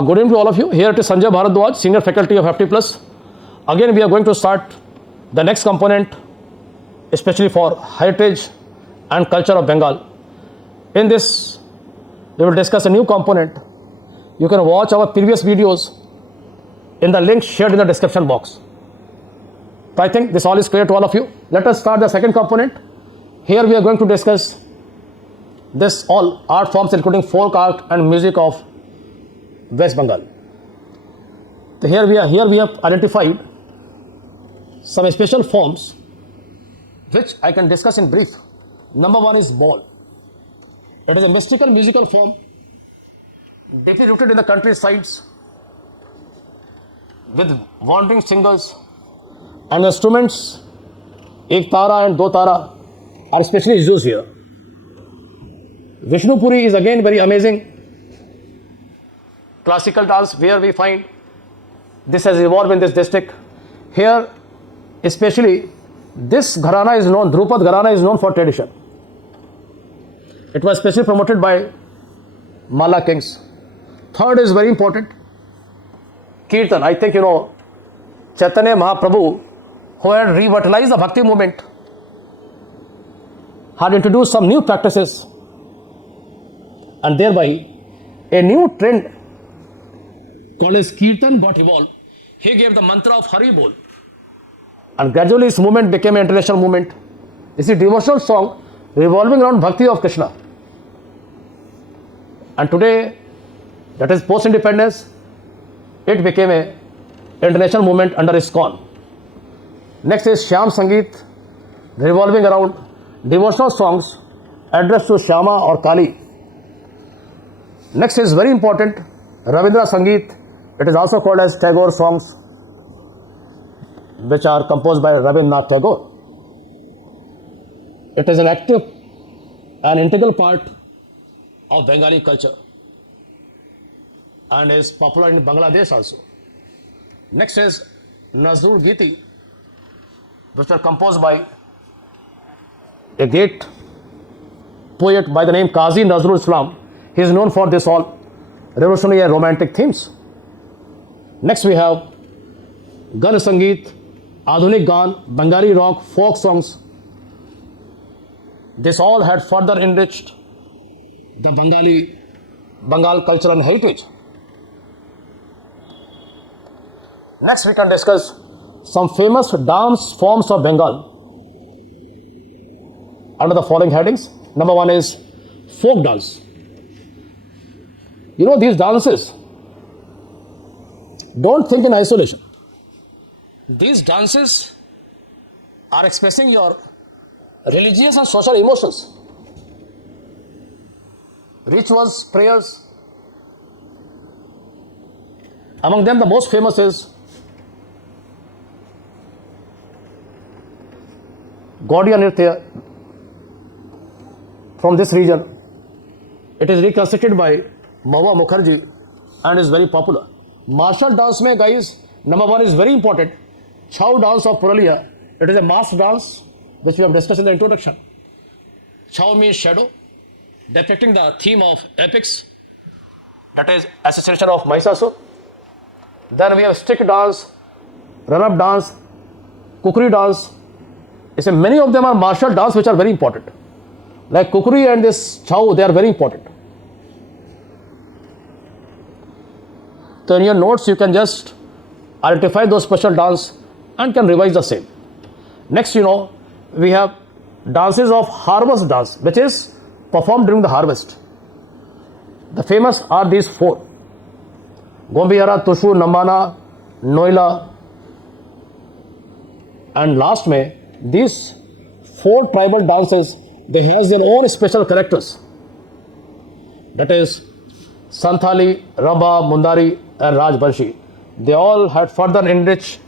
Good evening to all of you. Here it is Sanjay Bhardwaj, Senior Faculty of Apti Plus. Again, we are going to start the next component, especially for heritage and culture of Bengal. In this, we will discuss a new component. You can watch our previous videos in the link shared in the description box. So I think this all is clear to all of you. Let us start the second component. Here we are going to discuss this all art forms including folk art and music of West Bengal. So here we have identified some special forms which I can discuss in brief. Number one is ball. It is a mystical musical form deeply rooted in the countrysides with wandering singers and instruments. Ek tara and do tara are especially used here. Vishnupuri is again very amazing classical dance where we find this has evolved in this district. Here especially this gharana is known, Drupad gharana is known for tradition. It was specially promoted by Malla kings. Third is very important, Kirtan. I think you know Chaitanya Mahaprabhu, who had revitalized the Bhakti movement, had introduced some new practices and thereby a new trend called as Kirtan got evolved. He gave the mantra of Hari Bol and gradually this movement became an international movement. This is a devotional song revolving around Bhakti of Krishna. And today, that is post-independence, it became a international movement under ISKCON. Next is Shyam Sangeet, revolving around devotional songs addressed to Shyama or Kali. Next is very important, Rabindra Sangeet. It is also called as Tagore songs, which are composed by Rabindranath Tagore. It is an active and integral part of Bengali culture and is popular in Bangladesh also. Next is Nazrul Giti, which are composed by a great poet by the name Qazi Nazrul Islam. He is known for this all revolutionary and romantic themes. Next we have Gan Sangeet, Adhunik Gan, Bengali rock, folk songs. This all had further enriched the Bengal culture and heritage. Next we can discuss some famous dance forms of Bengal under the following headings. Number one is folk dance. You know, these dances, don't think in isolation. These dances are expressing your religious and social emotions, rituals, prayers. Among them, the most famous is Gaudiya Nritya from this region. It is reconstructed by Mahua Mukherjee and is very popular. Martial dance mein, guys, number one is very important. Chhau dance of Purulia. It is a mass dance which we have discussed in the introduction. Chhau means shadow, depicting the theme of epics, that is assassination of Mahisasur. Then we have stick dance, run-up dance, kukri dance. So many of them are martial dance which are very important. Like kukri and this chhau, they are very important. So in your notes, you can just identify those special dance and can revise the same. Next, you know, we have dances of harvest dance, which is performed during the harvest. The famous are these four: Gombihara, Tushu, Nambana, Noila. And last May, these four tribal dances, they have their own special characters. That is Santhali, Rabba, Mundari and Rajbanshi. They all had further enriched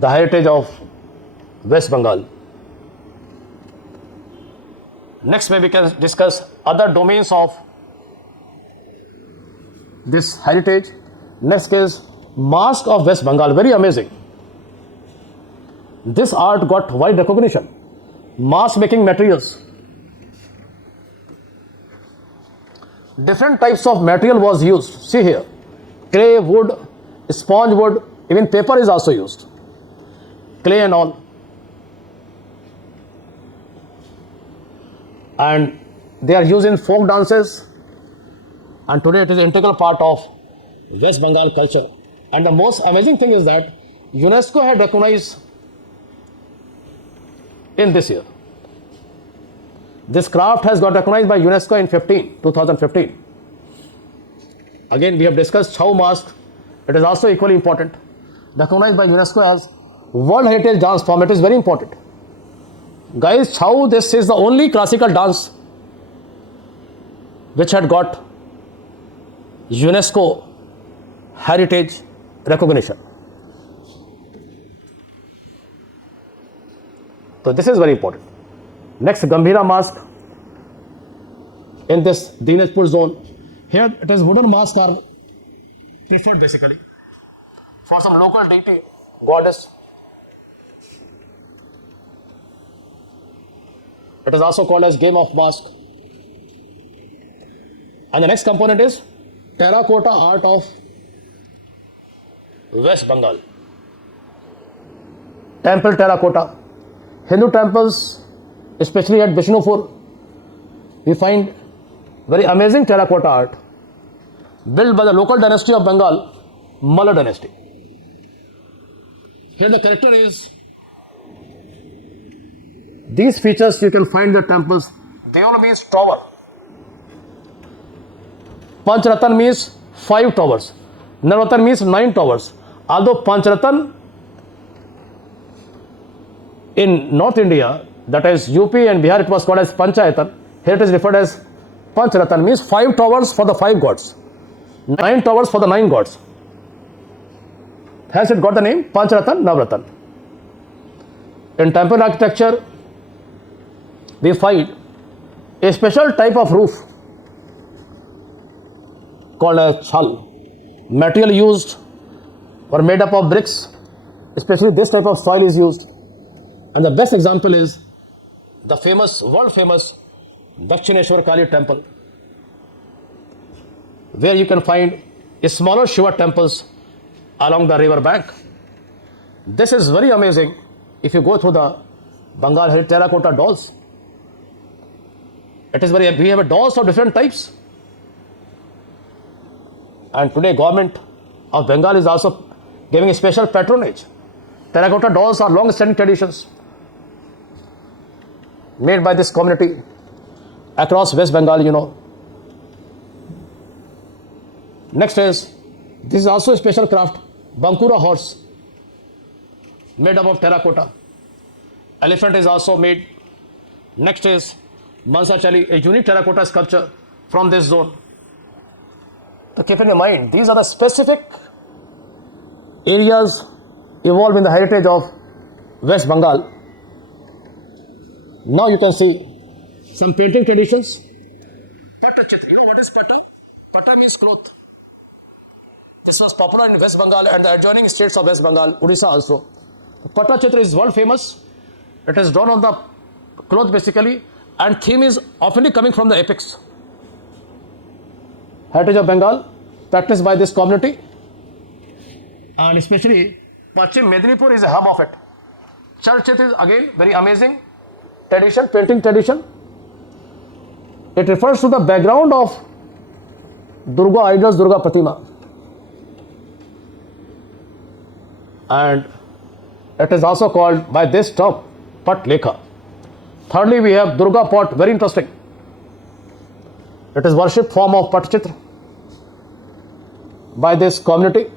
the heritage of West Bengal. Next, maybe we can discuss other domains of this heritage. Next is Mask of West Bengal. Very amazing. This art got wide recognition. Mask making materials. different types of material was used. See here, clay, wood, sponge wood, even paper is also used, clay and all. And they are used in folk dances, and today it is an integral part of West Bengal culture. And the most amazing thing is that UNESCO had recognized in this year. This craft has got recognized by UNESCO in 2015. Again, we have discussed Chhau mask. It is also equally important. Recognized by UNESCO as World Heritage Dance Form. It is very important. Guys, Chhau, this is the only classical dance which had got UNESCO heritage recognition. So this is very important. Next, Gambhira mask in this Dinajpur zone. Here it is wooden masks are preferred basically for some local deity, goddess. It is also called as game of mask. And the next component is terracotta art of West Bengal. Temple terracotta. Hindu temples, especially at Bishnupur, we find very amazing terracotta art built by the local dynasty of Bengal, Malla dynasty. Here the character is, these features you can find in the temples. Deol means tower. Panchratan means 5 towers. Narvatan means 9 towers. Although Panchratan in North India, that is UP and Bihar, it was called as Panchayatan. Here it is referred as Panchratan, means 5 towers for the 5 gods, 9 towers for the 9 gods. Hence it got the name Panchratan Navratan. In temple architecture, we find a special type of roof called as chhal. Material used were made up of bricks, especially this type of soil is used. And the best example is the famous, world famous Dakshineshwar Kali temple, where you can find smaller Shiva temples along the river bank. This is very amazing if you go through the Bengal Heritage terracotta dolls. It is very, we have dolls of different types. And today government of Bengal is also giving a special patronage. Terracotta dolls are long-standing traditions made by this community across West Bengal, you know. Next is, this is also a special craft, Bankura horse, made up of terracotta. Elephant is also made. Next is Mansa Chali, a unique terracotta sculpture from this zone. So keep in mind, these are the specific areas evolved in the heritage of West Bengal. Now you can see some painting traditions. Patta Chitra. You know what is Patta? Patta means cloth. This was popular in West Bengal and the adjoining states of West Bengal, Odisha also. Patta Chitra is world famous. It is drawn on the cloth basically, and theme is often coming from the epics. Heritage of Bengal, practiced by this community, and especially Paschim Medinipur is a hub of it. Charchit is again very amazing tradition, painting tradition. It refers to the background of Durga idols, Durga Pratima, and it is also called by this term Pat Lekha. Thirdly, we have Durga pot, very interesting. It is worship form of Pat Chitra by this community.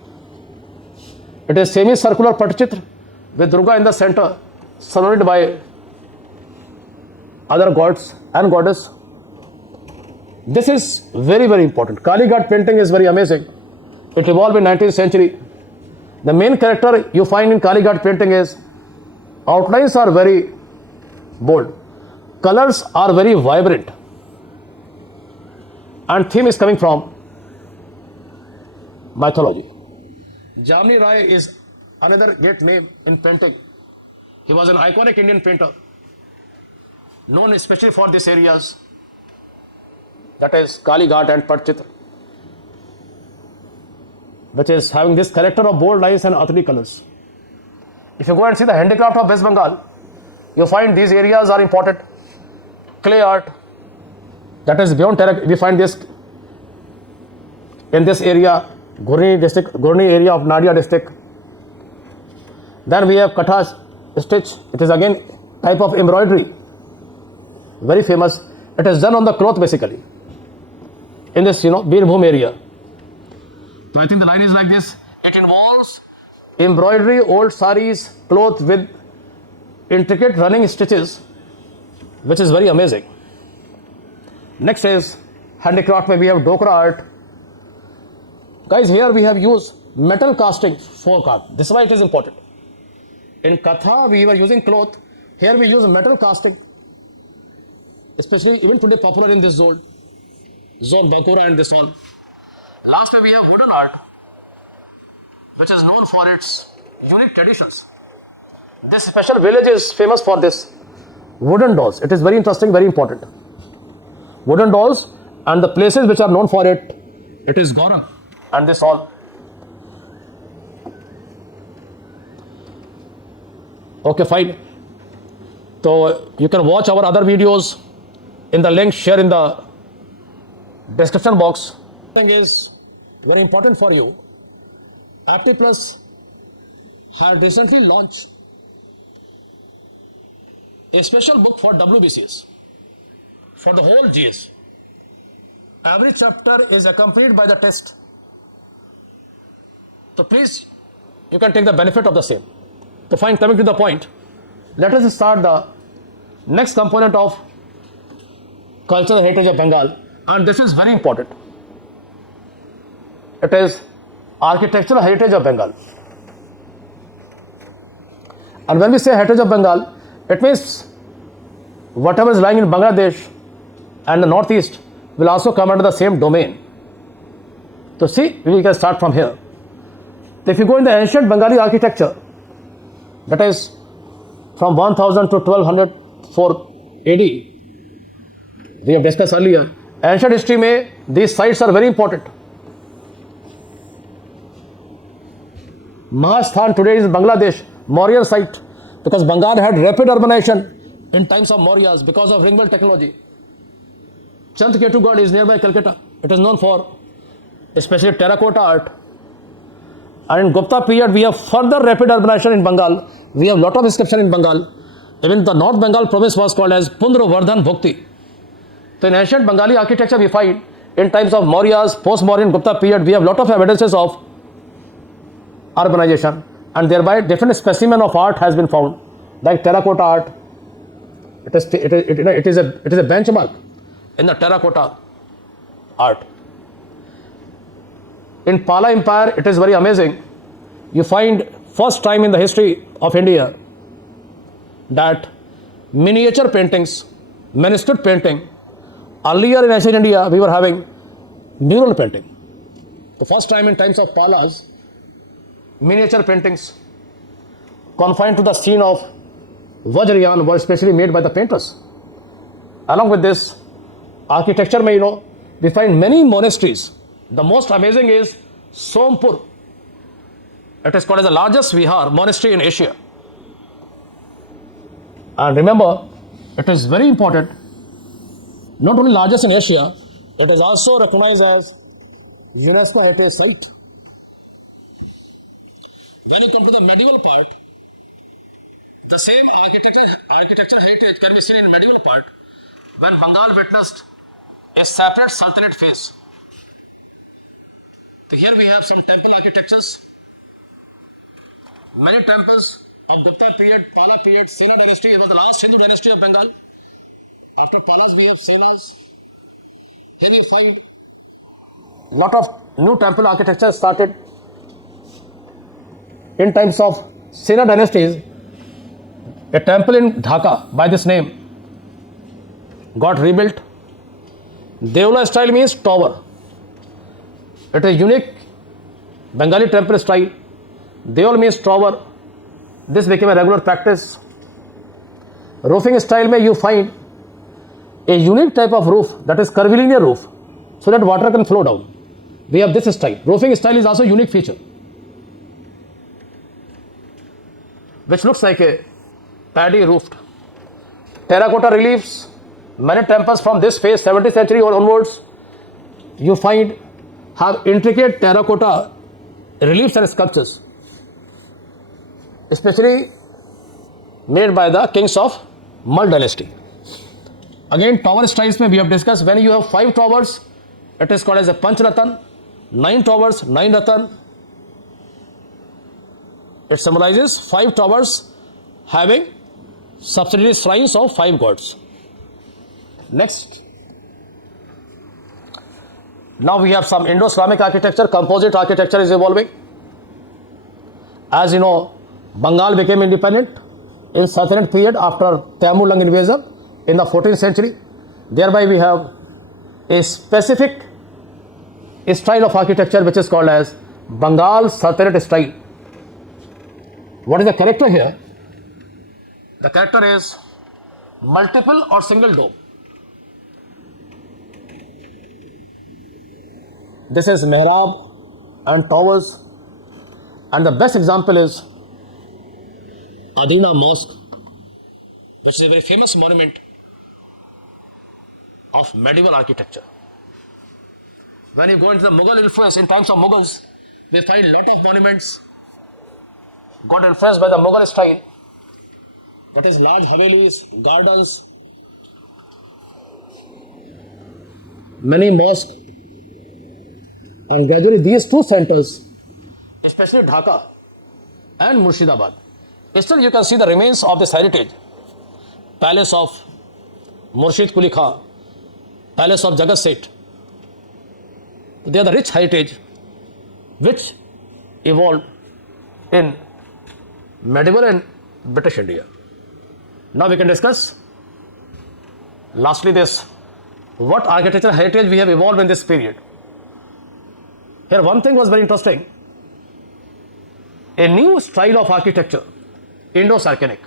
It is semi-circular Pat Chitra with Durga in the center, surrounded by other gods and goddess. This is very, very important. Kali Ghat painting is very amazing. It evolved in 19th century. The main character you find in Kali Ghat painting is outlines are very bold, colors are very vibrant, and theme is coming from mythology. Jamni Rai is another great name in painting. He was an iconic Indian painter, known especially for these areas. that is Kali Ghat and Patchitra, which is having this character of bold lines and authentic colors. If you go and see the handicraft of West Bengal, you find these areas are important. Clay art, that is beyond terracotta. We find this in this area, Gurni area of Nadia district. Then we have Katha stitch. It is again type of embroidery, very famous. It is done on the cloth basically in this Birbhum area. So I think the line is like this. It involves embroidery, old saris, cloth with intricate running stitches, which is very amazing. Next is handicraft. Where we have Dokra art. Guys, here we have used metal casting folk art. This is why it is important. In Katha, we were using cloth. Here we use metal casting, especially even today popular in this zone, Bankura and this one. Lastly, we have wooden art, which is known for its unique traditions. This special village is famous for this wooden dolls. It is very interesting, very important. Wooden dolls, and the places which are known for it, it is Gaura and this all. Okay, fine. So you can watch our other videos in the link share in the description box. Thing is very important for you. Apti Plus has recently launched a special book for WBCS for the whole GS. Every chapter is accompanied by the test. So please, you can take the benefit of the same. So fine, coming to the point, let us start the next component of cultural heritage of Bengal, and this is very important. It is architectural heritage of Bengal. And when we say heritage of Bengal, it means whatever is lying in Bangladesh and the northeast will also come under the same domain. So see, we can start from here. So if you go in the ancient Bengali architecture, that is from 1000 to 1204 AD, we have discussed earlier. Ancient history mein, these sites are very important. Mahasthan today is Bangladesh, Mauryan site, because Bengal had rapid urbanization in times of Mauryas because of ring wall technology. Chandketugarh is nearby Kolkata. It is known for especially terracotta art. And in Gupta period, we have further rapid urbanization in Bengal. We have lot of inscription in Bengal. Even the North Bengal province was called as Pundravardhan Bhukti. So in ancient Bengali architecture, we find in times of Mauryas, post-Mauryan Gupta period, we have lot of evidences of urbanization, and thereby different specimen of art has been found, like terracotta art. It is a benchmark in the terracotta art. In Pala Empire, it is very amazing. You find first time in the history of India that miniature paintings, manuscript painting. Earlier in ancient India, we were having mural painting. The first time in times of Palas, miniature paintings confined to the scene of Vajrayan were specially made by the painters. Along with this, architecture may we find many monasteries. The most amazing is Sompur. It is called as the largest Vihar monastery in Asia. And remember, it is very important, not only largest in Asia, it is also recognized as UNESCO Heritage Site. When you come to the medieval part, the same architecture heritage can be seen in medieval part when Bengal witnessed a separate sultanate phase. So here we have some temple architectures. Many temples of Gupta period, Pala period, Sena dynasty. It was the last Hindu dynasty of Bengal. After Palas, we have Senas. Then you find lot of new temple architecture started. In times of Sena dynasties, a temple in Dhaka by this name got rebuilt. Deola style means tower. It is unique Bengali temple style. Deol means tower. This became a regular practice. Roofing style may you find a unique type of roof, that is curvilinear roof, so that water can flow down. We have this style. Roofing style is also a unique feature, which looks like a paddy roofed. Terracotta reliefs, many temples from this phase, 17th century or onwards, you find have intricate terracotta reliefs and sculptures, especially made by the kings of Mughal dynasty. Again, tower styles we have discussed. When you have 5 towers, it is called as a Panch Ratan. 9 towers, 9 Ratan. It symbolizes 5 towers having subsidiary shrines of 5 gods. Next. Now we have some Indo-Islamic architecture. Composite architecture is evolving. As you know, Bengal became independent in Sultanate period after Taimur-Lung invasion in the 14th century. Thereby we have a specific style of architecture which is called as Bengal Sultanate style. What is the character here? The character is multiple or single dome. This is mihrab and towers, and the best example is Adina Mosque, which is a very famous monument of medieval architecture. When you go into the Mughal influence, in times of Mughals, we find a lot of monuments got influenced by the Mughal style. That is large havelis, gardens, many mosques, and gradually these 2 centers, especially Dhaka and Murshidabad, still you can see the remains of this heritage. Palace of Murshid Quli Khan, Palace of Jagat Seth. They are the rich heritage which evolved in medieval and British India. Now we can discuss lastly this, what architectural heritage we have evolved in this period. Here one thing was very interesting. A new style of architecture, Indo-Saracenic,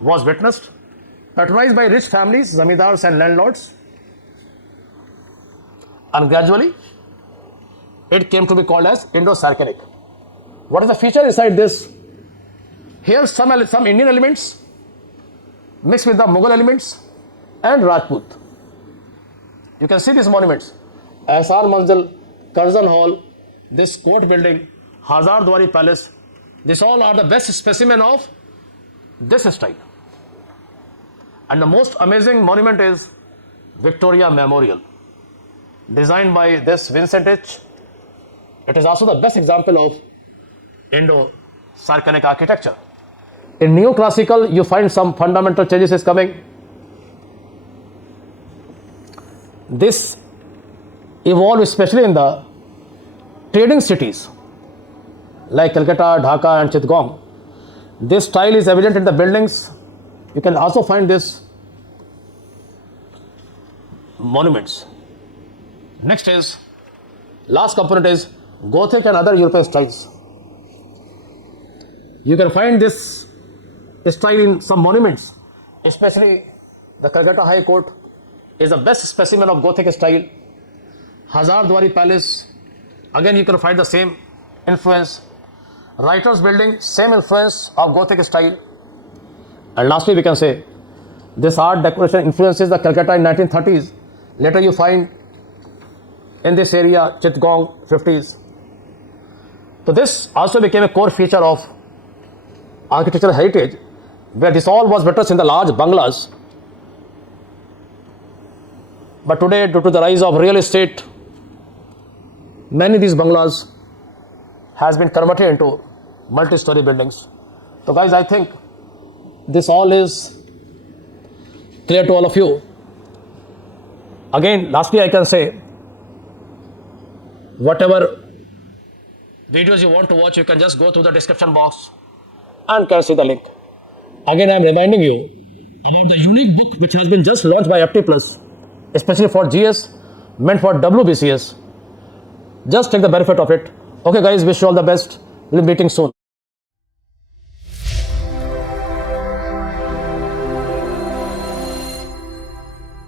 was witnessed, patronized by rich families, zamindars and landlords, and gradually it came to be called as Indo-Saracenic. What is the feature inside this? Here some Indian elements mixed with the Mughal elements and Rajput. You can see these monuments: Aisar Manzil, Curzon Hall, this court building, Hazar Dwari Palace. These all are the best specimen of this style. And the most amazing monument is Victoria Memorial, designed by this Vincent H. It is also the best example of Indo-Saracenic architecture. In neoclassical, you find some fundamental changes is coming. This evolved especially in the trading cities like Kolkata, Dhaka and Chittagong. This style is evident in the buildings. You can also find this monuments. Next is, last component is Gothic and other European styles. You can find this style in some monuments, especially the Kolkata High Court is the best specimen of Gothic style. Hazar Dwari Palace, again you can find the same influence. Writers Building, same influence of Gothic style. And lastly we can say, this art decoration influences the Calcutta in 1930s. Later you find in this area Chittagong 50s. So this also became a core feature of architectural heritage, where this all was witnessed in the large bungalows. But today, due to the rise of real estate, many of these bungalows has been converted into multi-story buildings. So guys, I think this all is clear to all of you. Again, lastly I can say, whatever videos you want to watch, you can just go to the description box and can see the link. Again, I am reminding you about the unique book which has been just launched by Apti Plus, especially for GS, meant for WBCS. Just take the benefit of it. Okay guys, wish you all the best. We'll be meeting soon.